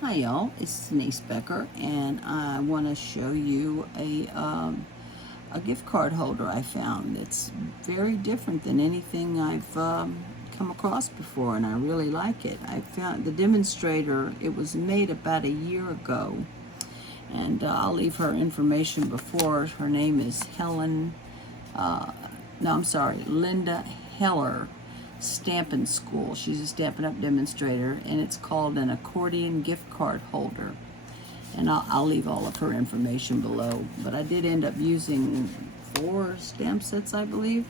Hi y'all, it's Denise Becker, and I want to show you a gift card holder I found that's very different than anything I've come across before, and I really like it. I found the demonstrator, it was made about a year ago, and I'll leave her information before. Her name is Linda Heller, Stampin' School. She's a Stampin' Up! Demonstrator, and it's called an Accordion gift card holder. And I'll leave all of her information below. But I did end up using 4 stamp sets, I believe.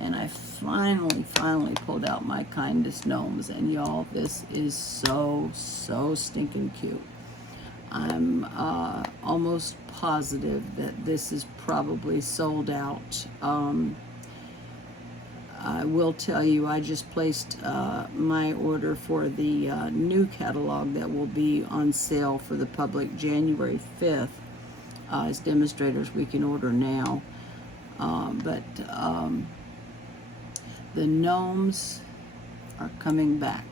And I finally pulled out my Kindest Gnomes. And y'all, this is so stinking cute. I'm almost positive that this is probably sold out. I will tell you, I just placed my order for the new catalog that will be on sale for the public January 5th. As demonstrators, we can order now. But the gnomes are coming back.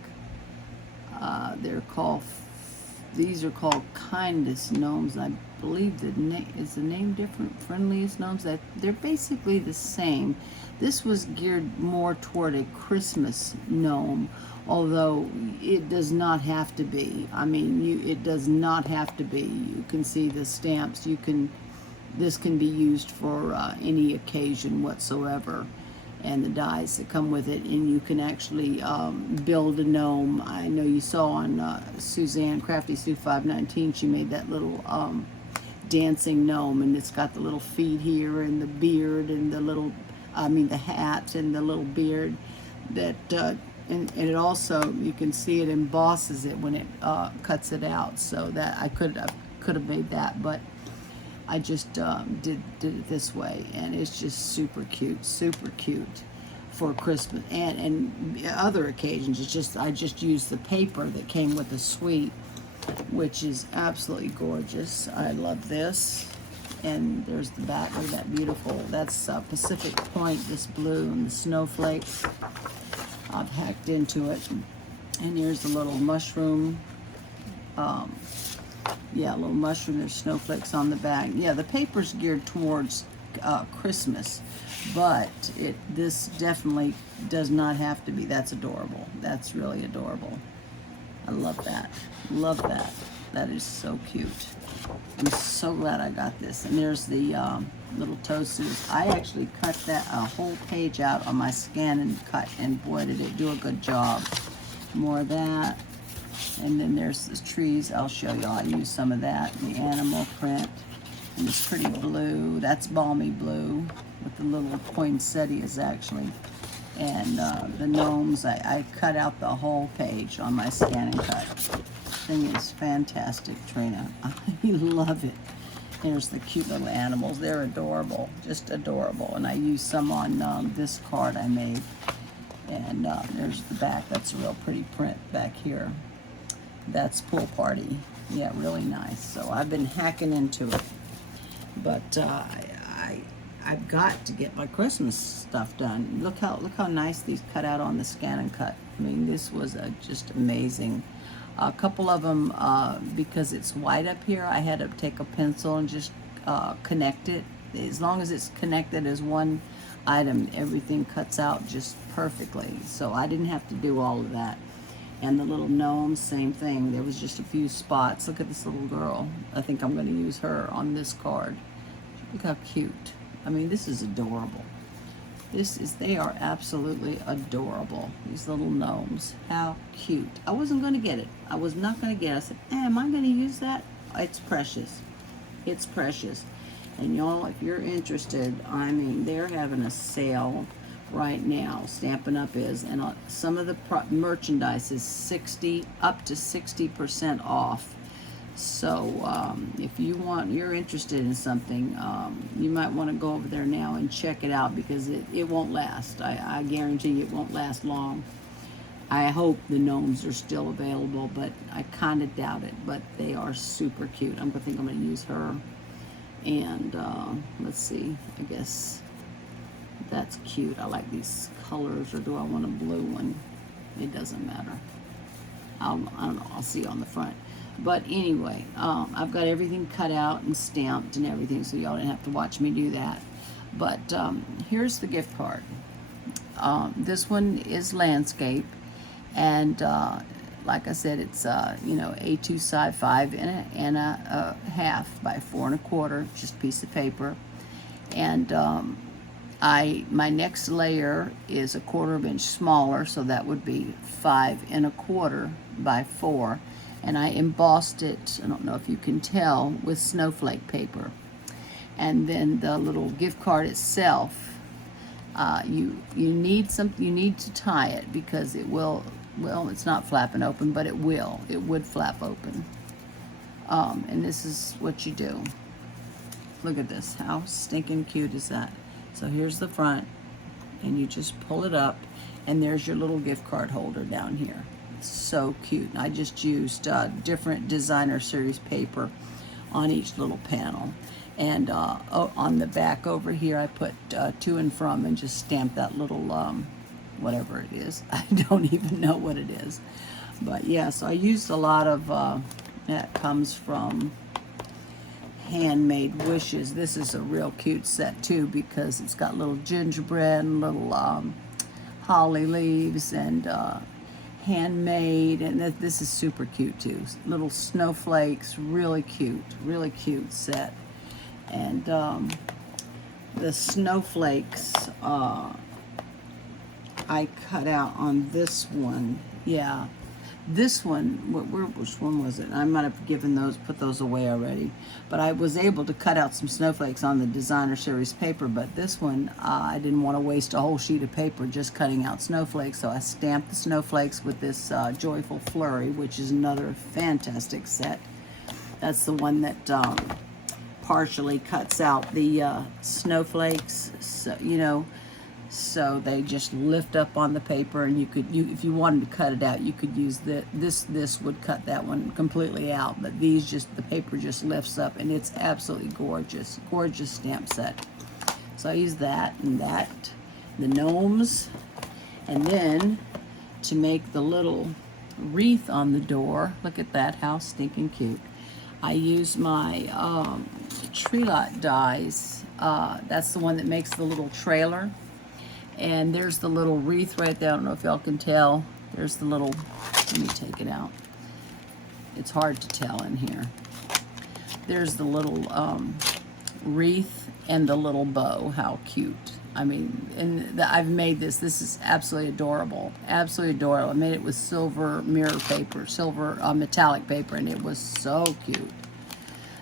These are called Kindest Gnomes. I believe the name different. Friendliest Gnomes. That they're basically the same. This was geared more toward a Christmas gnome, although it does not have to be. I mean, it does not have to be. You can see the stamps. This can be used for any occasion whatsoever, and the dies that come with it, and you can actually build a gnome. I know you saw on Suzanne, Crafty Sue 519, she made that little dancing gnome, and it's got the little feet here, and the beard, and the hat, and the little beard. And it also, you can see it embosses it when it cuts it out, so that I could have made that, but I just did it this way, and it's just super cute for Christmas and other occasions. I just used the paper that came with the suite, which is absolutely gorgeous. I love this. And there's the back. Look at that beautiful. That's Pacific Point, this blue, and the snowflakes. I've hacked into it. And here's the little mushroom. Little mushroom. There's snowflakes on the back. Yeah, the paper's geared towards Christmas, but this definitely does not have to be. That's adorable. That's really adorable. I love that. Love that. That is so cute. I'm so glad I got this. And there's the little toasters. I actually cut that a whole page out on my scan and cut, and boy, did it do a good job. More of that. And then there's the trees. I'll show you. I use some of that. The animal print. And this pretty blue. That's balmy blue with the little poinsettias actually. And the gnomes, I cut out the whole page on my scan and cut. Thing is fantastic, Trina. I love it. Here's the cute little animals. They're adorable, just adorable. And I used some on this card I made. And there's the back. That's a real pretty print back here. That's Pool Party. Yeah, really nice. So I've been hacking into it. But I've got to get my Christmas stuff done. Look how nice these cut out on the scan and cut. I mean, this was just amazing. A couple of them, because it's white up here, I had to take a pencil and just connect it. As long as it's connected as one item, everything cuts out just perfectly. So I didn't have to do all of that. And the little gnomes, same thing. There was just a few spots. Look at this little girl. I think I'm going to use her on this card. Look how cute. I mean, this is adorable. They are absolutely adorable. These little gnomes. How cute. I wasn't going to get it. I was not going to get it. I said, am I going to use that? It's precious. It's precious. And y'all, if you're interested, I mean, they're having a sale right now. Stampin' Up! Is, and some of the merchandise is up to 60% off. So if you're interested in something, you might want to go over there now and check it out, because it won't last. I guarantee you it won't last long. I hope the gnomes are still available, but I kind of doubt it. But they are super cute. I think I'm going to use her. And let's see, I guess that's cute. I like these colors, or do I want a blue one? It doesn't matter. I don't know. I'll see on the front. But anyway, I've got everything cut out and stamped and everything, so y'all didn't have to watch me do that. But here's the gift card. This one is landscape, and like I said, it's A2 size 5.5 by 4.25, just a piece of paper. And my next layer is a 1/4 inch smaller, so that would be 5.25 by 4. And I embossed it, I don't know if you can tell, with snowflake paper. And then the little gift card itself, you need to tie it, because it will, well, it's not flapping open, but it would flap open. And this is what you do. Look at this, how stinking cute is that? So here's the front, and you just pull it up, and there's your little gift card holder down here. So cute. I just used different designer series paper on each little panel, and on the back over here I put to and from, and just stamped that little whatever it is. I don't even know what it is, but yeah, so I used a lot of that comes from Handmade Wishes. This is a real cute set too, because it's got little gingerbread and little holly leaves, and handmade, and this is super cute too. Little snowflakes, really cute set. And the snowflakes I cut out on this one. Yeah, this one, which one was it? I might have put those away already. But I was able to cut out some snowflakes on the designer series paper, but this one, I didn't want to waste a whole sheet of paper just cutting out snowflakes, so I stamped the snowflakes with this Joyful Flurry, which is another fantastic set. That's the one that partially cuts out the snowflakes, so, so they just lift up on the paper, and if you wanted to cut it out, you could use this would cut that one completely out, but the paper just lifts up, and it's absolutely gorgeous stamp set. So I use that and that, the gnomes, and then to make the little wreath on the door, look at that, how stinking cute. I use my Tree Lot dies. That's the one that makes the little trailer. And there's the little wreath right there. I don't know if y'all can tell. There's the little, let me take it out. It's hard to tell in here. There's the little wreath and the little bow. How cute. I mean, and I've made this. This is absolutely adorable. Absolutely adorable. I made it with silver mirror paper, silver metallic paper, and it was so cute.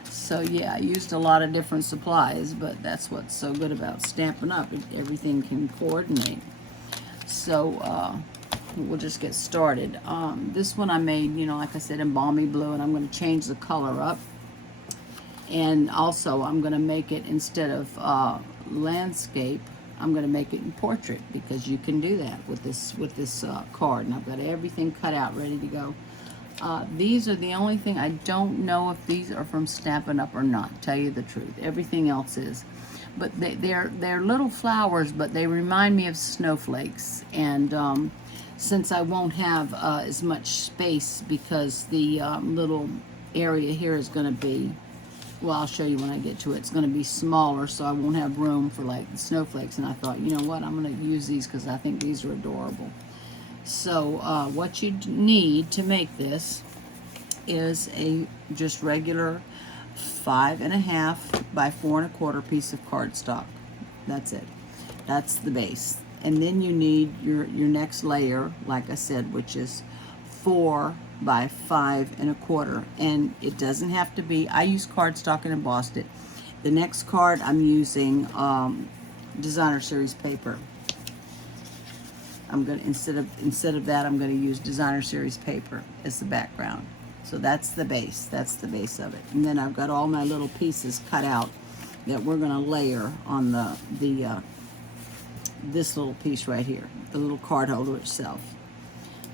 So yeah, I used a lot of different supplies, but that's what's so good about Stampin' Up! Everything can coordinate. So we'll just get started. This one I made, like I said, in balmy blue, and I'm going to change the color up. And also, I'm going to make it, instead of landscape, I'm going to make it in portrait, because you can do that with this card. And I've got everything cut out, ready to go. These are the only thing, I don't know if these are from Stampin' Up! Or not, tell you the truth. Everything else is. But they're little flowers, but they remind me of snowflakes. And since I won't have as much space, because the little area here is going to be, well, I'll show you when I get to it. It's going to be smaller, so I won't have room for like the snowflakes. And I thought, you know what, I'm going to use these because I think these are adorable. So what you need to make this is a just regular 5.5 by 4.25 piece of cardstock. That's it. That's the base. And then you need your next layer, like I said, which is 4 by 5.25. And it doesn't have to be, I use cardstock and embossed it. The next card I'm using designer series paper. I'm gonna, instead of that, I'm gonna use designer series paper as the background. So that's the base. That's the base of it. And then I've got all my little pieces cut out that we're gonna layer on this little piece right here, the little card holder itself.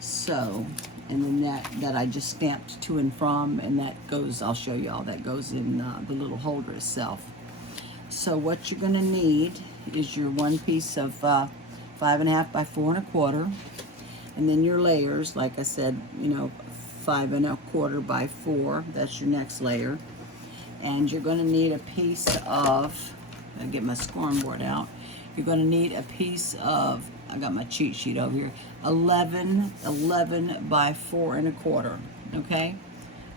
So, and then that I just stamped to and from, and that goes, I'll show you all, that goes in the little holder itself. So what you're gonna need is your one piece of 5.5 by 4.25, and then your layers, like I said, 5 1/4 by 4. That's your next layer. And you're going to need a piece of, I'll get my scoring board out. You're going to need a piece of, I got my cheat sheet over here, 11 by 4 1/4, okay,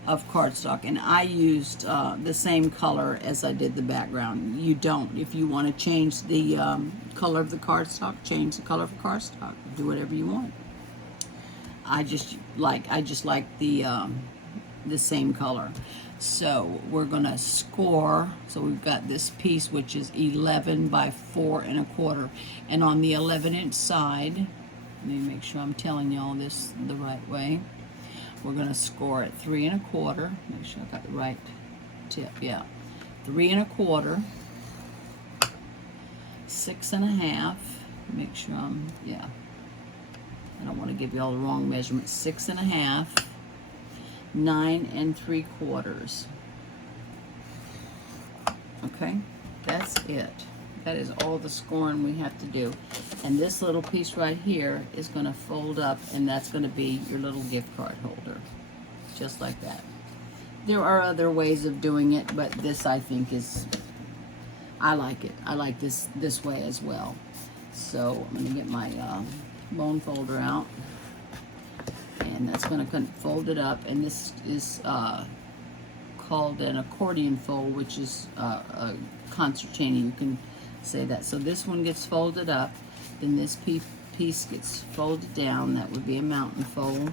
of cardstock. And I used the same color as I did the background. You don't. If you want to change the color of the cardstock, change the color of the cardstock. Do whatever you want. I just like the same color. So we're gonna score. So we've got this piece which is 11 by 4 1/4, and on the 11-inch side, let me make sure I'm telling y'all this the right way. We're gonna score at 3 1/4. Make sure I got the right tip. Yeah, 3 1/4, 6 1/2. Make sure I'm, yeah. I don't want to give you all the wrong measurements. 6 1/2, 9 3/4. Okay, that's it. That is all the scoring we have to do. And this little piece right here is going to fold up, and that's going to be your little gift card holder, just like that. There are other ways of doing it, but this I think is, I like it. I like this way as well. So I'm going to get my bone folder out, and that's going to fold it up. And this is called an accordion fold, which is a concertina, you can say that. So this one gets folded up, then this piece gets folded down. That would be a mountain fold,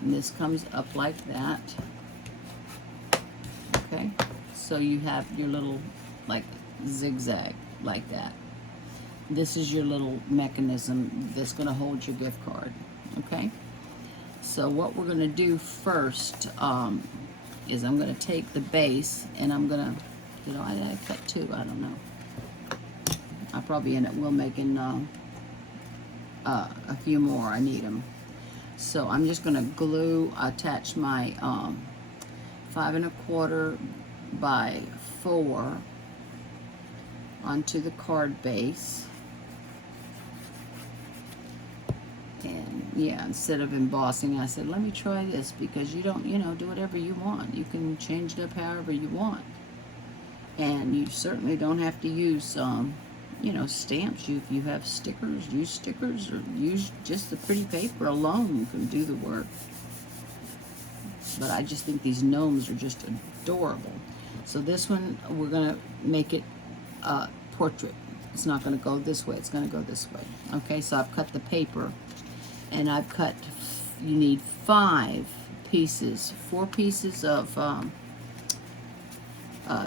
and this comes up like that. Okay, so you have your little like zigzag like that. This is your little mechanism that's going to hold your gift card. Okay, so what we're going to do first is I'm going to take the base, and I'm going to, you know, I cut 2, I don't know. I probably end up making a few more. I need them. So I'm just going to attach my 5 1/4 by 4 onto the card base. And yeah, instead of embossing, I said, let me try this, because you don't, you know, do whatever you want. You can change it up however you want. And you certainly don't have to use, you know, stamps. If you have stickers, use stickers, or use just the pretty paper alone. You can do the work. But I just think these gnomes are just adorable. So this one, we're going to make it portrait. It's not going to go this way. It's going to go this way. Okay, so I've cut the paper. And I've cut, you need 4 pieces of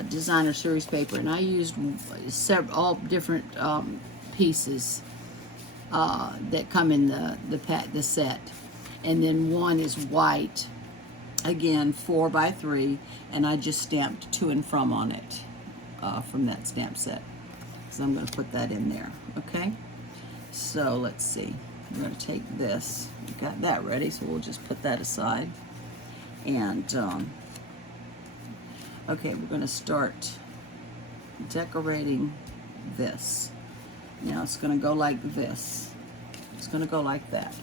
designer series paper, and I used all different pieces that come in the set. And then one is white, again 4 by 3, and I just stamped to and from on it from that stamp set. So I'm going to put that in there. Okay, so let's see. We're going to take this. We've got that ready, so we'll just put that aside. And, okay, we're going to start decorating this. Now it's going to go like this. It's going to go like that.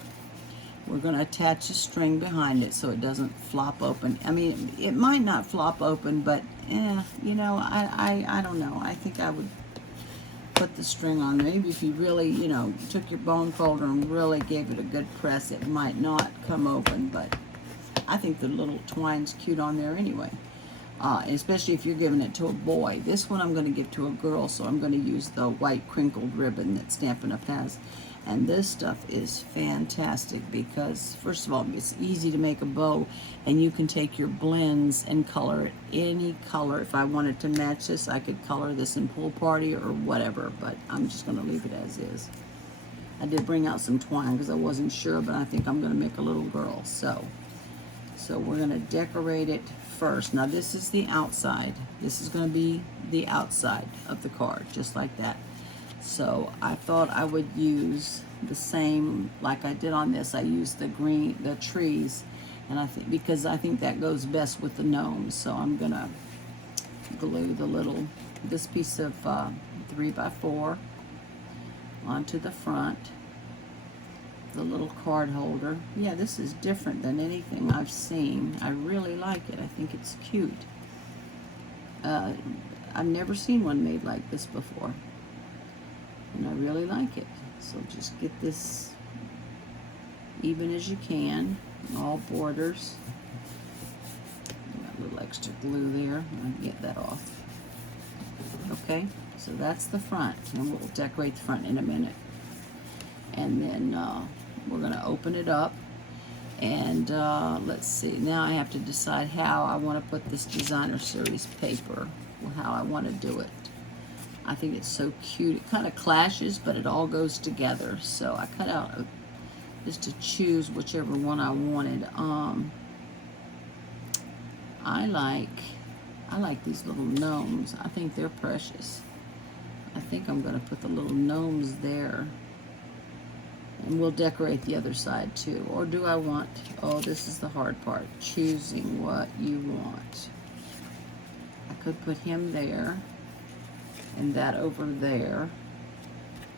We're going to attach a string behind it so it doesn't flop open. I mean, it might not flop open, but, you know, I don't know. I think I would put the string on. Maybe if you really, you know, took your bone folder and really gave it a good press, it might not come open, but I think the little twine's cute on there anyway, especially if you're giving it to a boy. This one I'm going to give to a girl, so I'm going to use the white crinkled ribbon that Stampin' Up! Has. And this stuff is fantastic because, first of all, it's easy to make a bow, and you can take your blends and color it any color. If I wanted to match this, I could color this in Pool Party or whatever, but I'm just going to leave it as is. I did bring out some twine because I wasn't sure, but I think I'm going to make a little girl. So we're going to decorate it first. Now this is the outside. This is going to be the outside of the card, just like that. So I thought I would use the same like I did on this. I used the green, the trees, and because I think that goes best with the gnomes. So I'm gonna glue this piece of 3 by 4 onto the front, the little card holder. Yeah, this is different than anything I've seen. I really like it. I think it's cute. I've never seen one made like this before, and I really like it. So just get this even as you can, all borders. Got a little extra glue there. I'll get that off. Okay, so that's the front, and we'll decorate the front in a minute. And then we're going to open it up, and let's see, now I have to decide how I want to put this designer series paper, how I want to do it. I think it's so cute. It kind of clashes, but it all goes together. So I cut out just to choose whichever one I wanted. I like these little gnomes. I think they're precious. I think I'm going to put the little gnomes there. And we'll decorate the other side too. Or do I want, oh, this is the hard part, choosing what you want. I could put him there and that over there.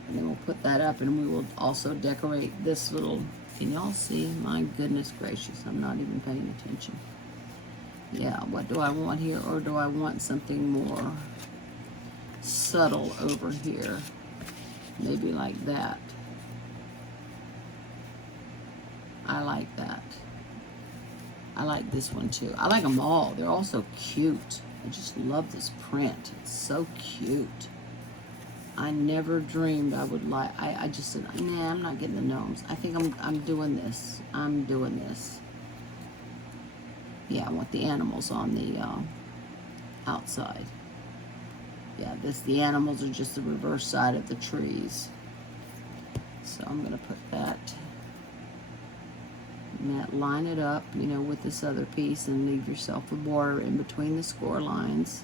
And then we'll put that up, and we will also decorate this little, can y'all see? My goodness gracious, I'm not even paying attention. Yeah, what do I want here? Or do I want something more subtle over here? Maybe like that. I like that. I like this one too. I like them all. They're all so cute. I just love this print. It's so cute. I never dreamed I would like, I just said, nah, I'm not getting the gnomes. I think I'm doing this. I'm doing this. Yeah, I want the animals on the outside. Yeah, the animals are just the reverse side of the trees. So I'm gonna put that. And that, line it up, you know, with this other piece, and leave yourself a border in between the score lines.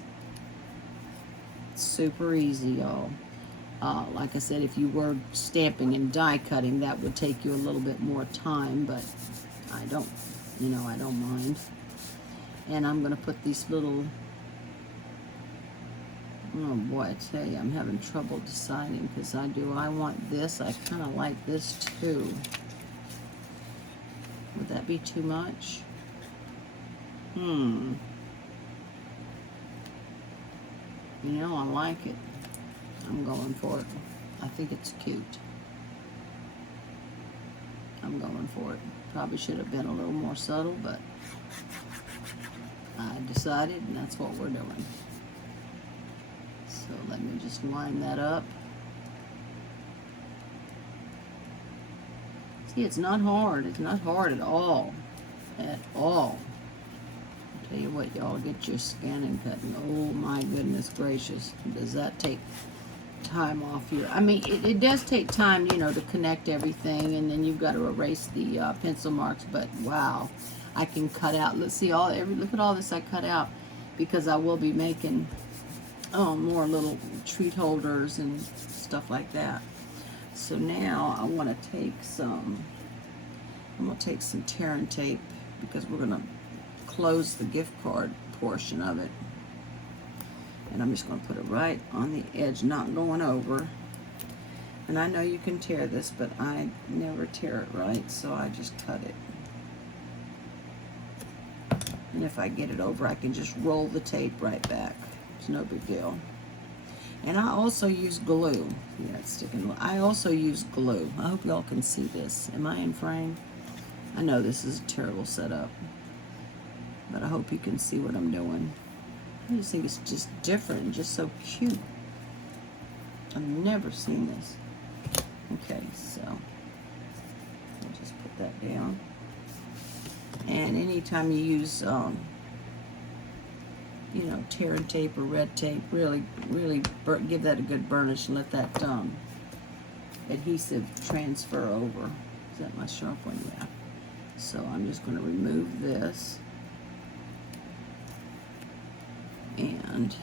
It's super easy, y'all. Like I said, if you were stamping and die cutting, that would take you a little bit more time, but I don't, you know, I don't mind. And I'm going to put these little, oh boy, I tell you, I'm having trouble deciding, because I want this. I kind of like this too. Would that be too much? You know, I like it. I'm going for it. I think it's cute. I'm going for it. Probably should have been a little more subtle, but I decided, and that's what we're doing. So let me just line that up. See, it's not hard. It's not hard at all. At all. I'll tell you what, y'all, get your scanning cutting. Oh my goodness gracious. Does that take time off here? I mean, it does take time, you know, to connect everything, and then you've got to erase the pencil marks, but wow. I can cut out, let's see, look at all this I cut out, because I will be making more little treat holders and stuff like that. So now I want to take some, I'm going to take some tear and tape, because we're going to close the gift card portion of it. And I'm just going to put it right on the edge, not going over. And I know you can tear this, but I never tear it right, so I just cut it. And if I get it over, I can just roll the tape right back. It's no big deal. And I also use glue. Yeah, it's sticking. I also use glue. I hope y'all can see this. Am I in frame? I know this is a terrible setup, but I hope you can see what I'm doing. I just think it's just different and just so cute. I've never seen this. Okay, so I'll just put that down. And anytime you use, you know, tear and tape or red tape, really give that a good burnish and let that adhesive transfer over. Is that my sharp one? Yeah. So I'm just going to remove this. And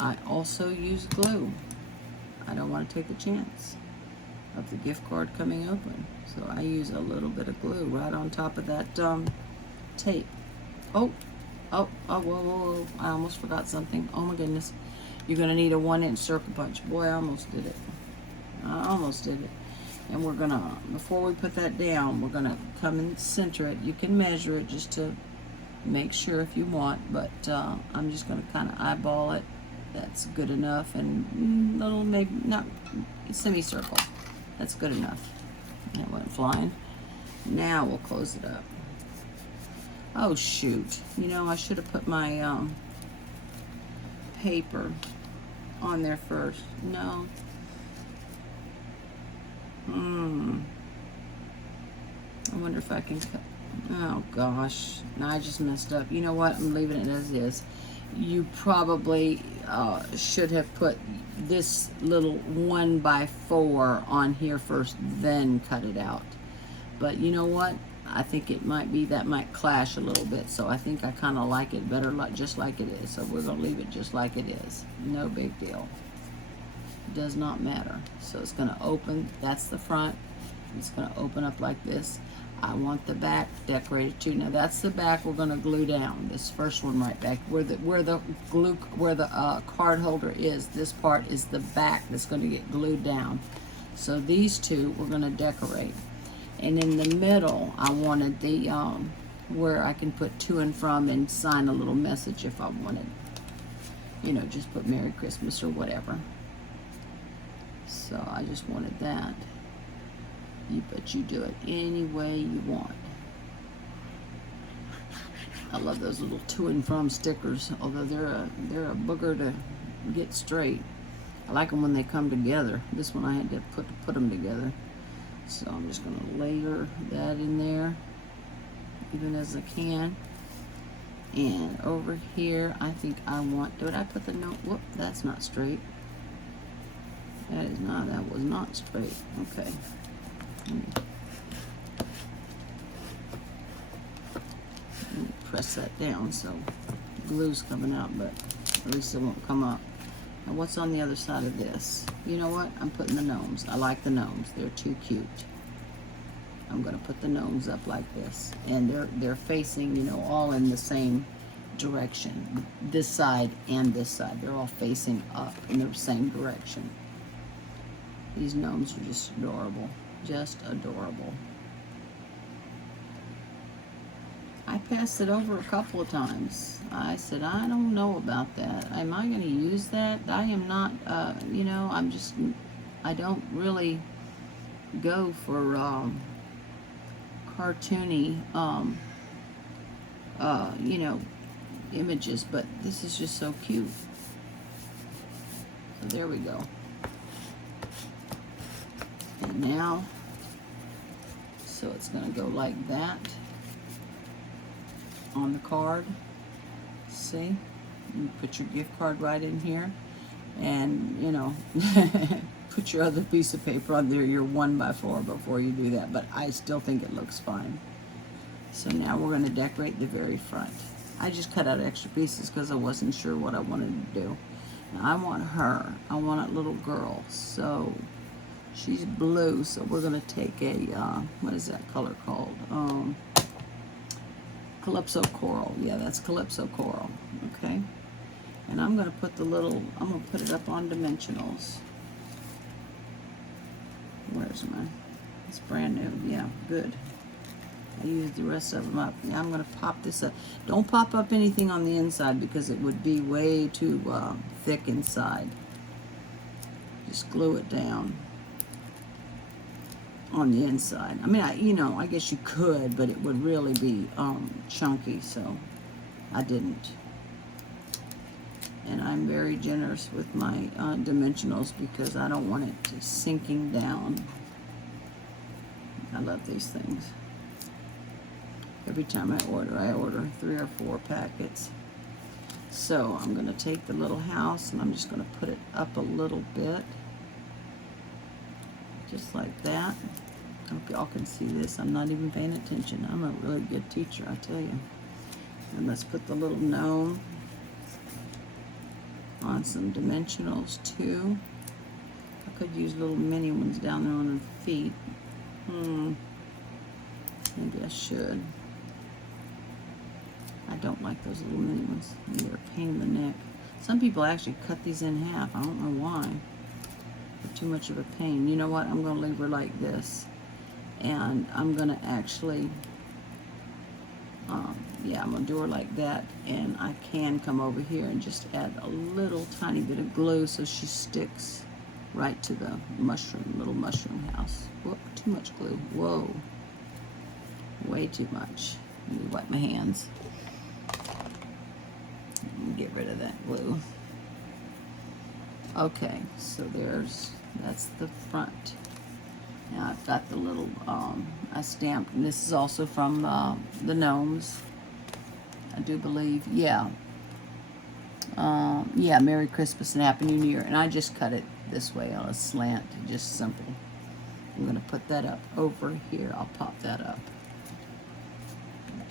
I also use glue. I don't want to take a chance of the gift card coming open. So I use a little bit of glue right on top of that tape. Oh, whoa, I almost forgot something. Oh my goodness. You're going to need a 1-inch circle punch. Boy, I almost did it. I almost did it. And we're gonna, before we put that down, we're gonna come and center it. You can measure it just to make sure if you want, but I'm just gonna kind of eyeball it. That's good enough, and little, maybe not semicircle. That's good enough. That went flying. Now we'll close it up. Oh shoot! You know, I should have put my paper on there first. No. I wonder if I can cut. Oh gosh, no, I just messed up. You know what? I'm leaving it as is. You probably should have put this little 1x4 on here first, then cut it out. But you know what? I think it might be, that might clash a little bit. So I think I kind of like it better just like it is. So we're going to leave it just like it is. No big deal. Does not matter. So it's going to open. That's the front. It's going to open up like this. I want the back decorated too. Now that's the back we're going to glue down. This first one right back where the card holder is. This part is the back that's going to get glued down. So these two we're going to decorate. And in the middle, I wanted the where I can put to and from and sign a little message if I wanted. You know, just put Merry Christmas or whatever. So I just wanted that. But you do it any way you want. I love those little to and from stickers, although they're a booger to get straight. I like them when they come together. This one I had to put them together. So I'm just going to layer that in there, even as I can. And over here, I think I want, did I put the note? Whoop, that's not straight. That was not straight. Okay. Let me press that down so glue's coming out, but at least it won't come up. Now what's on the other side of this? You know what? I'm putting the gnomes. I like the gnomes. They're too cute. I'm going to put the gnomes up like this. And they're facing, you know, all in the same direction. This side and this side. They're all facing up in the same direction. These gnomes are just adorable. Just adorable. I passed it over a couple of times. I said, I don't know about that. Am I going to use that? I am not, you know, I don't really go for cartoony, you know, images, but this is just so cute. So there we go. And now, so it's going to go like that on the card. See? You put your gift card right in here, and you know, put your other piece of paper on there, your 1x4 before you do that, but I still think it looks fine. So now we're going to decorate the very front. I just cut out extra pieces because I wasn't sure what I wanted to do. Now I want her. I want a little girl. So she's blue, so we're going to take a, what is that color called? Calypso Coral. Yeah, that's Calypso Coral. Okay. And I'm going to put I'm going to put it up on dimensionals. Where's mine? It's brand new. Yeah, good. I used the rest of them up. Now I'm going to pop this up. Don't pop up anything on the inside because it would be way too thick inside. Just glue it down on the inside. I mean, you know, I guess you could, but it would really be chunky, so I didn't. And I'm very generous with my dimensionals because I don't want it sinking down. I love these things. Every time I order 3 or 4 packets. So I'm going to take the little house and I'm just going to put it up a little bit. Just like that. I hope y'all can see this. I'm not even paying attention. I'm a really good teacher, I tell you. And let's put the little gnome on some dimensionals too. I could use little mini ones down there on her feet. Maybe I should. I don't like those little mini ones. They're a pain in the neck. Some people actually cut these in half. I don't know why. too much of a pain. You know what? I'm going to leave her like this. And I'm going to actually, yeah, I'm going to do her like that. And I can come over here and just add a little tiny bit of glue so she sticks right to the mushroom, little mushroom house. Whoop, too much glue. Whoa. Way too much. Let me wipe my hands. Get rid of that glue. Okay, so that's the front. Now I've got the little, I stamped, and this is also from the Gnomes, I do believe. Yeah. Yeah, Merry Christmas and Happy New Year. And I just cut it this way on a slant, just simple. I'm going to put that up over here. I'll pop that up.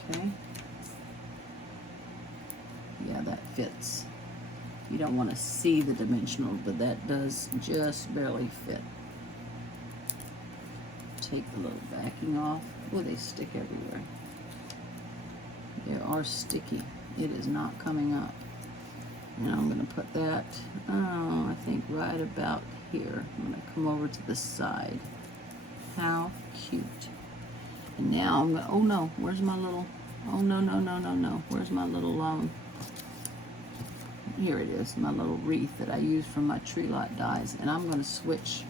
Okay. Yeah, that fits. You don't want to see the dimensional, but that does just barely fit. Take the little backing off. Oh, they stick everywhere. They are sticky. It is not coming up. Now I'm going to put that, I think right about here. I'm going to come over to the side. How cute. And now I'm going to, oh no, where's my little, oh no, no, no, no, no. Where's my little, here it is, my little wreath that I use from my tree lot dies. And I'm going to switch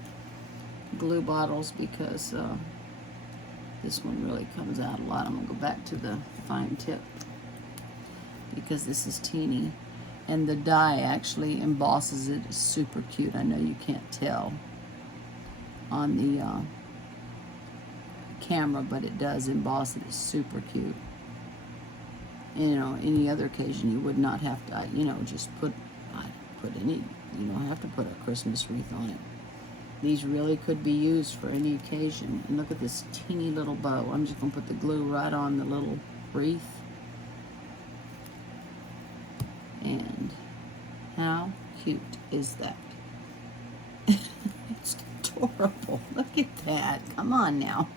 glue bottles because this one really comes out a lot. I'm going to go back to the fine tip because this is teeny. And the die actually embosses it. It's super cute. I know you can't tell on the camera, but it does emboss it. It's super cute. And, you know, any other occasion you would not have to, you know, just put any, you don't have to put a Christmas wreath on it. These really could be used for any occasion. And look at this teeny little bow. I'm just going to put the glue right on the little wreath. And how cute is that? It's adorable. Look at that. Come on now.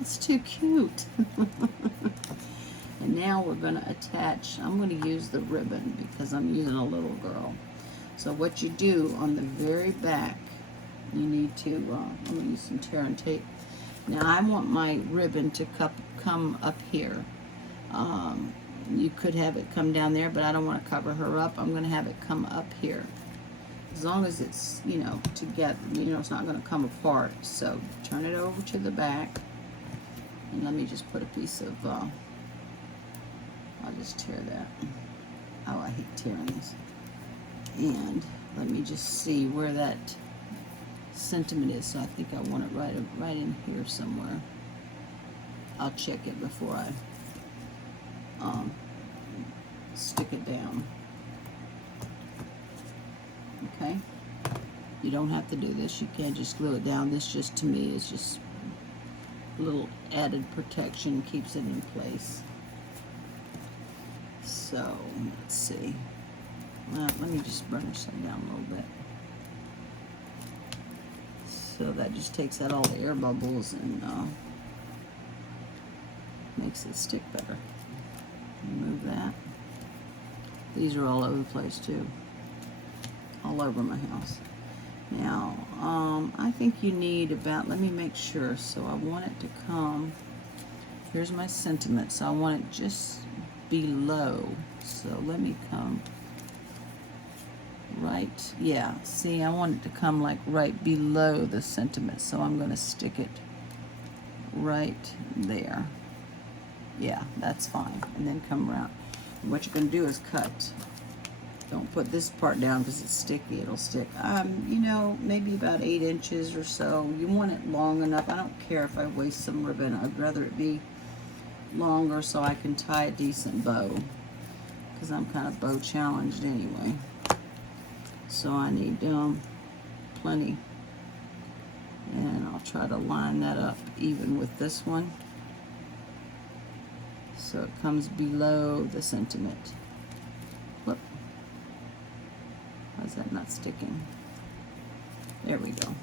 It's too cute. And now we're going to attach, I'm going to use the ribbon because I'm using a little girl. So what you do on the very back, you need to, I'm going to use some tear and tape. Now I want my ribbon to come up here. You could have it come down there, but I don't want to cover her up. I'm going to have it come up here. As long as it's, you know, together, you know, it's not going to come apart. So turn it over to the back. And let me just put a piece of, I'll just tear that. Oh, I hate tearing this. And let me just see where that sentiment is. So I think I want it right in here somewhere. I'll check it before I stick it down. Okay? You don't have to do this. You can't just glue it down. This just, to me, is just a little added protection, keeps it in place. So, let's see. Let me just burnish that down a little bit. So that just takes out all the air bubbles and makes it stick better. Remove that. These are all over the place too. All over my house. Now, I think you need about, let me make sure. So I want it to come, here's my sentiment. So I want it just below. So let me come right, yeah, see, I want it to come like right below the sentiment. So I'm going to stick it right there. Yeah, that's fine. And then come around. And what you're going to do is cut. Don't put this part down because it's sticky. It'll stick. You know, maybe about 8 inches or so. You want it long enough. I don't care if I waste some ribbon. I'd rather it be longer so I can tie a decent bow. Because I'm kind of bow challenged anyway. So I need plenty. And I'll try to line that up even with this one. So it comes below the sentiment. Whoop. Why is that not sticking? There we go.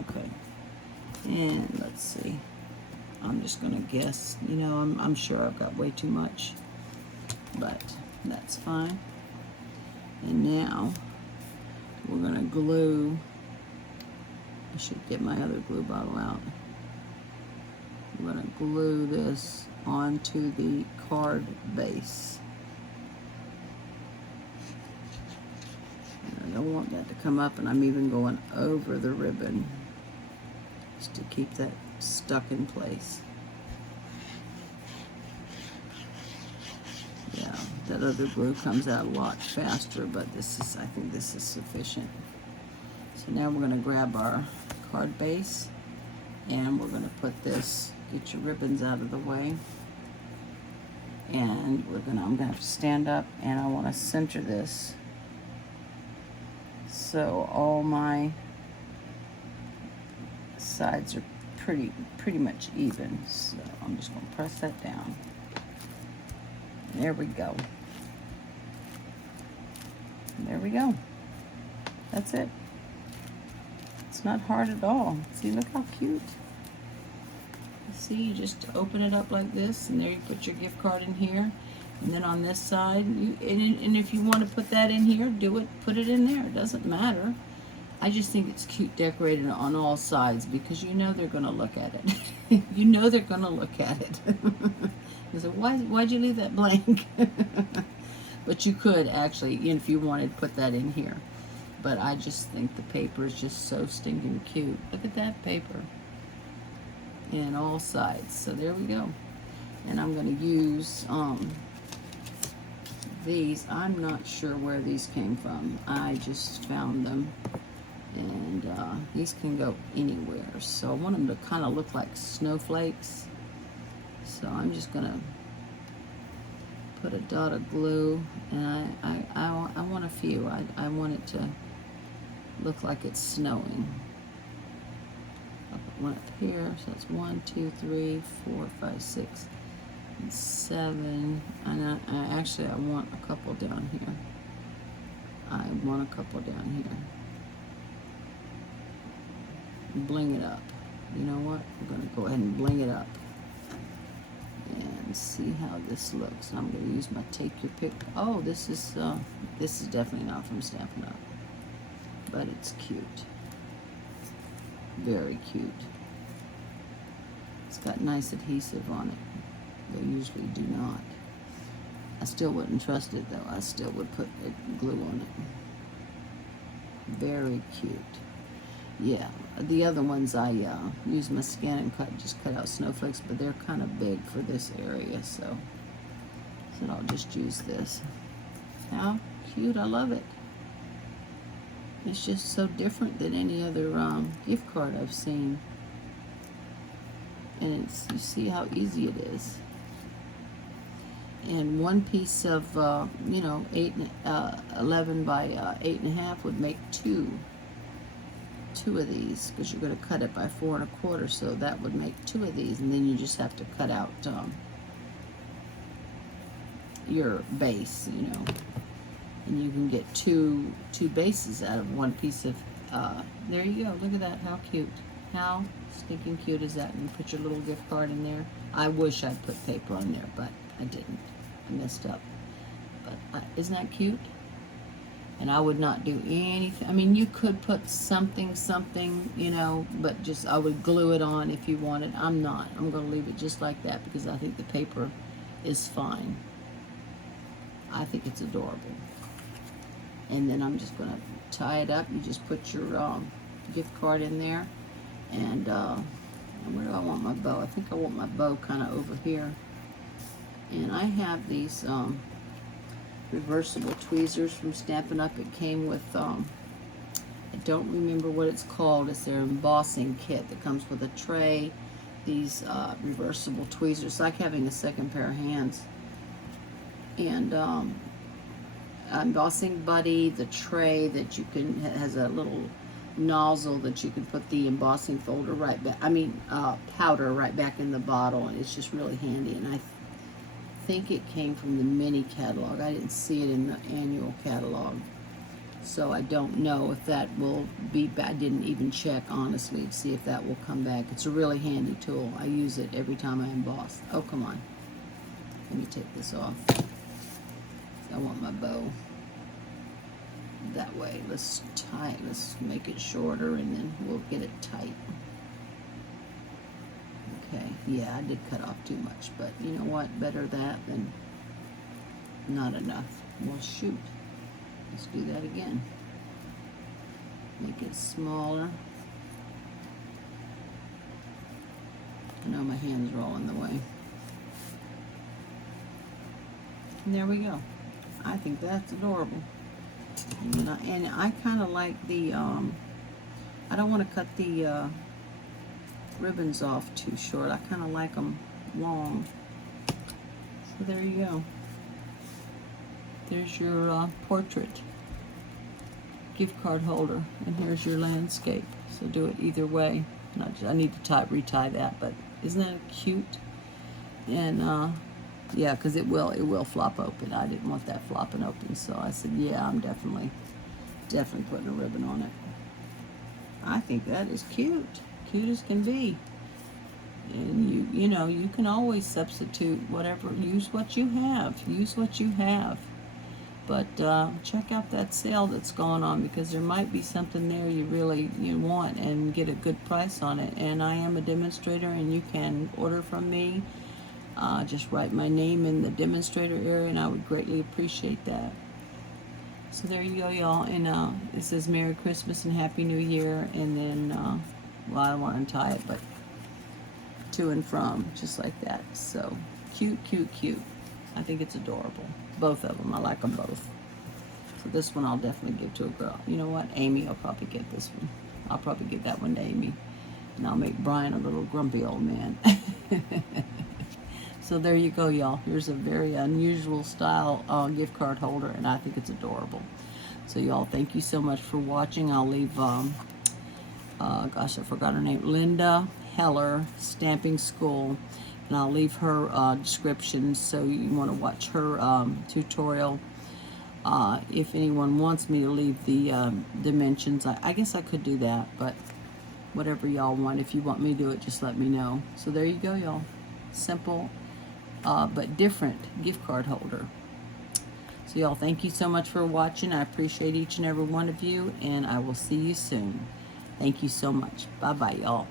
Okay. And let's see. I'm just going to guess. You know, I'm sure I've got way too much. But that's fine. And now, we're going to glue, I should get my other glue bottle out. I'm going to glue this onto the card base. And I don't want that to come up, and I'm even going over the ribbon just to keep that stuck in place. Yeah, that other glue comes out a lot faster, but this is, I think this is sufficient. So now we're going to grab our card base, and we're going to put this, get your ribbons out of the way, and I'm going to have to stand up, and I want to center this so all my sides are pretty much even. So I'm just going to press that down. There we go. There we go. That's it. It's not hard at all. See, look how cute. See, you just open it up like this, and there you put your gift card in here. And then on this side, and if you want to put that in here, do it, put it in there. It doesn't matter. I just think it's cute decorated on all sides, because you know they're going to look at it. You know they're going to look at it. You say, why'd you leave that blank? But you could actually, if you wanted, put that in here. But I just think the paper is just so stinking cute. Look at that paper. In all sides. So there we go. And I'm going to use these. I'm not sure where these came from. I just found them. And these can go anywhere. So I want them to kind of look like snowflakes. So I'm just going to put a dot of glue, and I want a few. I want it to look like it's snowing. I'll put one up here, so that's 1, 2, 3, 4, 5, 6, and 7. And actually I want a couple down here. I want a couple down here. Bling it up. You know what? I'm going to go ahead and bling it up and see how this looks. I'm going to use my take your pick. Oh, this is definitely not from Stampin' Up, but it's cute. Very cute. It's got nice adhesive on it. They usually do not. I still wouldn't trust it though. I still would put glue on it. Very cute. Yeah, the other ones I use my scan and cut, just cut out snowflakes, but they're kind of big for this area, so I'll just use this. How cute, I love it. It's just so different than any other gift card I've seen. And you see how easy it is. And one piece of, 11 by 8.5 would make two of these, because you're going to cut it by 4 1/4, so that would make 2 of these, and then you just have to cut out your base, and you can get two bases out of one piece of, there you go, look at that, how cute, how stinking cute is that? And you put your little gift card in there. I wish I'd put paper on there, but I didn't. I messed up. But isn't that cute? And I would not do anything. I mean, you could put something, but just I would glue it on if you wanted. I'm not. I'm going to leave it just like that because I think the paper is fine. I think it's adorable. And then I'm just going to tie it up. You just put your gift card in there. And where do I want my bow? I think I want my bow kind of over here. And I have these reversible tweezers from Stampin' Up. It came with, I don't remember what it's called. It's their embossing kit that comes with a tray. These reversible tweezers. It's like having a second pair of hands. And embossing buddy, the tray that you can, has a little nozzle that you can put the embossing folder right back, powder right back in the bottle, and it's just really handy. And I think it came from the mini catalog. I didn't see it in the annual catalog, so I don't know if that will be back. I didn't even check honestly to see if that will come back. It's a really handy tool. I use it every time I emboss. Oh, come on, let me take this off. I want my bow. that way. Let's make it shorter, and then we'll get it tight. Okay, yeah, I did cut off too much, but you know what? Better that than not enough. Well, shoot. Let's do that again. Make it smaller. I know my hands are all in the way. And there we go. I think that's adorable. And I kind of like the, I don't want to cut the ribbons off too short. I kind of like them long. So there you go. There's your portrait gift card holder, and here's your landscape. So do it either way. I need to retie that, but isn't that cute? And yeah, because it will flop open. I didn't want that flopping open, so I said, yeah, I'm definitely putting a ribbon on it. I think that is cute as can be. And you know, you can always substitute whatever. Use what you have. But check out that sale that's going on, because there might be something there you want and get a good price on it. And I am a demonstrator, and you can order from me. Just write my name in the demonstrator area, and I would greatly appreciate that. So there you go, y'all. And it says Merry Christmas and Happy New Year. And then, well, I don't want to untie it, but to and from, just like that. So cute. I think it's adorable. Both of them. I like them both. So this one I'll definitely give to a girl. You know what? Amy will probably get this one. I'll probably give that one to Amy. And I'll make Brian a little grumpy old man. So there you go, y'all. Here's a very unusual style gift card holder, and I think it's adorable. So y'all, thank you so much for watching. I'll leave, gosh, I forgot her name, Linda Heller, Stamping School. And I'll leave her description, so you want to watch her tutorial. If anyone wants me to leave the dimensions, I guess I could do that, but whatever y'all want. If you want me to do it, just let me know. So there you go, y'all. Simple, but different gift card holder. So y'all, thank you so much for watching. I appreciate each and every one of you, and I will see you soon. Thank you so much. Bye-bye, y'all.